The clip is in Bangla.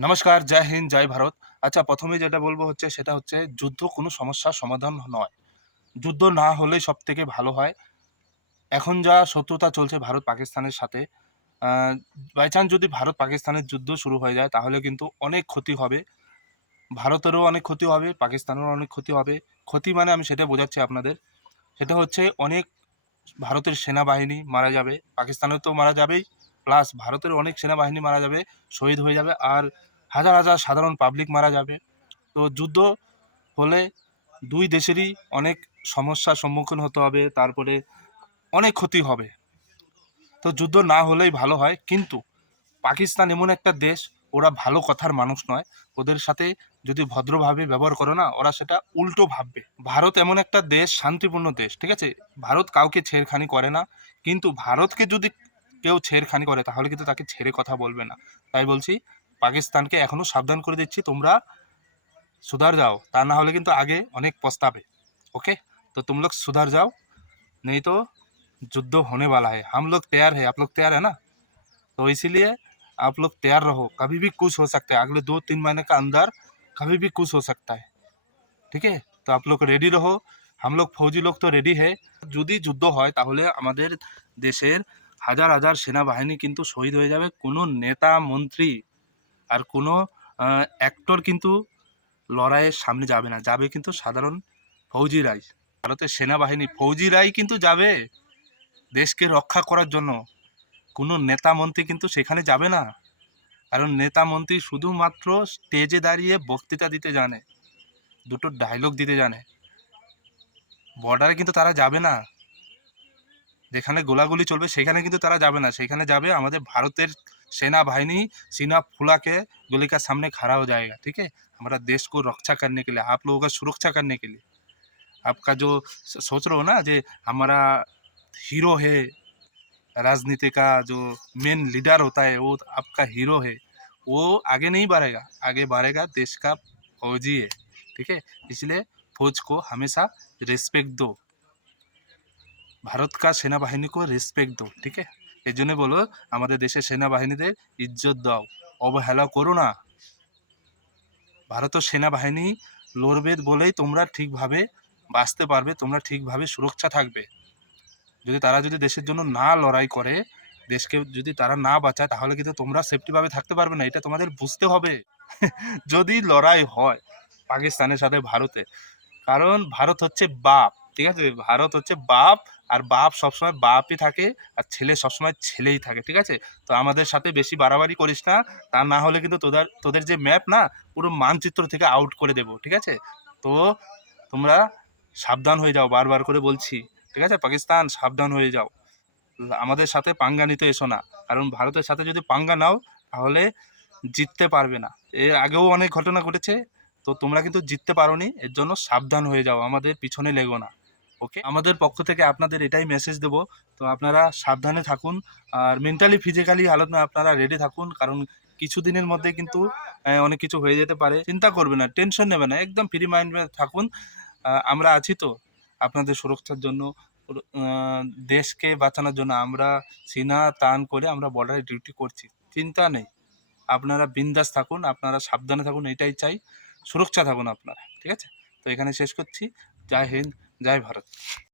নমস্কার, জয় হিন্দ, জয় ভারত। আচ্ছা প্রথমে যেটা বলব হচ্ছে, সেটা হচ্ছে যুদ্ধ কোনো সমস্যার সমাধান নয়। যুদ্ধ না হলে সব থেকে ভালো হয়। এখন যা শত্রুতা চলছে ভারত পাকিস্তানের সাথে বাই চান্স যদি ভারত পাকিস্তানের যুদ্ধ শুরু হয়ে যায়, তাহলে কিন্তু অনেক ক্ষতি হবে। ভারতেরও অনেক ক্ষতি হবে, পাকিস্তানেরও অনেক ক্ষতি হবে। ক্ষতি মানে আমি সেটা বোঝাচ্ছি আপনাদের। সেটা হচ্ছে অনেক ভারতের সেনাবাহিনী মারা যাবে পাকিস্তানের তো মারা যাবেই প্লাস ভারতের অনেক সেনাবাহিনী মারা যাবে, শহীদ হয়ে যাবে, আর হাজার হাজার সাধারণ পাবলিক মারা যাবে। তো যুদ্ধ হলে দুই দেশেরই অনেক সমস্যার সম্মুখীন হতে হবে, তারপরে অনেক ক্ষতি হবে। তো যুদ্ধ না হলেই ভালো হয়, কিন্তু পাকিস্তান এমন একটা দেশ, ওরা ভালো কথার মানুষ নয়। ওদের সাথে যদি ভদ্রভাবে ব্যবহার করো না, ওরা সেটা উল্টো ভাববে। ভারত এমন একটা দেশ, শান্তিপূর্ণ দেশ, ঠিক আছে? ভারত কাউকে ছেড়খানি করে না, কিন্তু ভারতকে যদি কেউ ছেড়খানি করে, তাহলে কিন্তু তাকে ছেড়ে কথা বলবে না। তাই বলছি পাকিস্তানকে এখনো সাবধান করে দিচ্ছি তোমরা सुधर जाओ তা না হলে কিন্তু আগে অনেক পস্তাবে ओके तो तुम लोग सुधर जाओ नहीं तो युद्ध होने वाला है हम लोग तैयार है आप लोग तैयार है ना तो इसीलिए आप लोग तैयार रहो कभी भी कुछ हो सकता है अगले दो तीन महीने का अंदर कभी भी कुछ हो सकता है ঠিক আছে তো आप लोग रेडी रहो हम लोग फौजी लोग तो रेडी है যদি যুদ্ধ হয় তাহলে আমাদের দেশের হাজার হাজার সেনাবাহিনী কিন্তু শহীদ হয়ে যাবে কোনো নেতা মন্ত্রী আর কোনো অ্যাক্টর কিন্তু লড়াইয়ের সামনে যাবে না। যাবে কিন্তু সাধারণ ফৌজিরাই ভারতের সেনাবাহিনী ফৌজিরাই কিন্তু যাবে দেশকে রক্ষা করার জন্য। কোনো নেতা মন্ত্রী কিন্তু সেখানে যাবে না। কারণ নেতা মন্ত্রী শুধুমাত্র স্টেজে দাঁড়িয়ে বক্তৃতা দিতে জানে, দুটো ডায়লগ দিতে জানে। বর্ডারে কিন্তু তারা যাবে না। যেখানে গোলাগুলি চলবে সেখানে কিন্তু তারা যাবে না। সেখানে যাবে আমাদের ভারতের सेना बाहिनी सीना फुला के गोली का सामने खड़ा हो जाएगा ठीक है हमारा देश को रक्षा करने के लिए आप लोगों का सुरक्षा करने के लिए आपका जो सोच रहे हो ना जे हमारा हीरो है राजनीति का जो मेन लीडर होता है वो आपका हीरो है वो आगे नहीं बढ़ेगा आगे बढ़ेगा देश का फौजी है ठीक है इसलिए फौज को हमेशा रिस्पेक्ट दो भारत का सेना बाहिनी को रिस्पेक्ट दो ठीक है এই জন্য বলো, আমাদের দেশের সেনাবাহিনীদের ইজ্জত দাও। অবহেলা করো না। ভারতের সেনাবাহিনী লড়বে বলেই তোমরা ঠিকভাবে বাঁচতে পারবে, তোমরা ঠিকভাবে সুরক্ষা থাকবে। যদি তারা যদি দেশের জন্য না লড়াই করে, দেশকে যদি তারা না বাঁচায়, তাহলে কিন্তু তোমরা সেফটিভাবে থাকতে পারবে না। এটা তোমাদের বুঝতে হবে। যদি লড়াই হয় পাকিস্তানের সাথে ভারতে, কারণ ভারত হচ্ছে বাপ। ঠিক আছে? ভারত হচ্ছে বাপ আর বাপ সবসময় বাপই থাকে আর ছেলে সবসময় ছেলেই থাকে, ঠিক আছে? তো আমাদের সাথে বেশি বাড়াবাড়ি করিস না, তা না হলে কিন্তু তোদের তোদের যে ম্যাপ না, পুরো মানচিত্র থেকে আউট করে দেবো, ঠিক আছে? তো তোমরা সাবধান হয়ে যাও, বারবার করে বলছি, ঠিক আছে? পাকিস্তান, সাবধান হয়ে যাও। আমাদের সাথে পাঙ্গা নিতে এসো না, কারণ ভারতের সাথে যদি পাঙ্গা নাও, তাহলে জিততে পারবে না। এর আগেও অনেক ঘটনা ঘটেছে, তো তোমরা কিন্তু জিততে পারো এর জন্য সাবধান হয়ে যাও, আমাদের পিছনে লেগো না। ওকে আমাদের পক্ষ থেকে আপনাদের এটাই মেসেজ দেব। তো আপনারা সাবধানে থাকুন। আর মেন্টালি ফিজিক্যালি হালত আপনারা রেডি থাকুন। কারণ কিছু দিনের মধ্যে কিন্তু অনেক কিছু হয়ে যেতে পারে। চিন্তা করবে না টেনশন নেবে না। একদম ফ্রি মাইন্ডে থাকুন। আমরা আছি তো আপনাদের সুরক্ষার জন্য। দেশকে বাঁচানোর জন্য আমরা সিনা, তান করে আমরা বর্ডারে ডিউটি করছি। চিন্তা নেই। আপনারা বিন্দাস থাকুন, আপনারা সাবধানে থাকুন, এটাই চাই। সুরক্ষা থাকুন আপনারা, ঠিক আছে? তো এখানে শেষ করছি। জয় হিন্দ। জয় ভারত।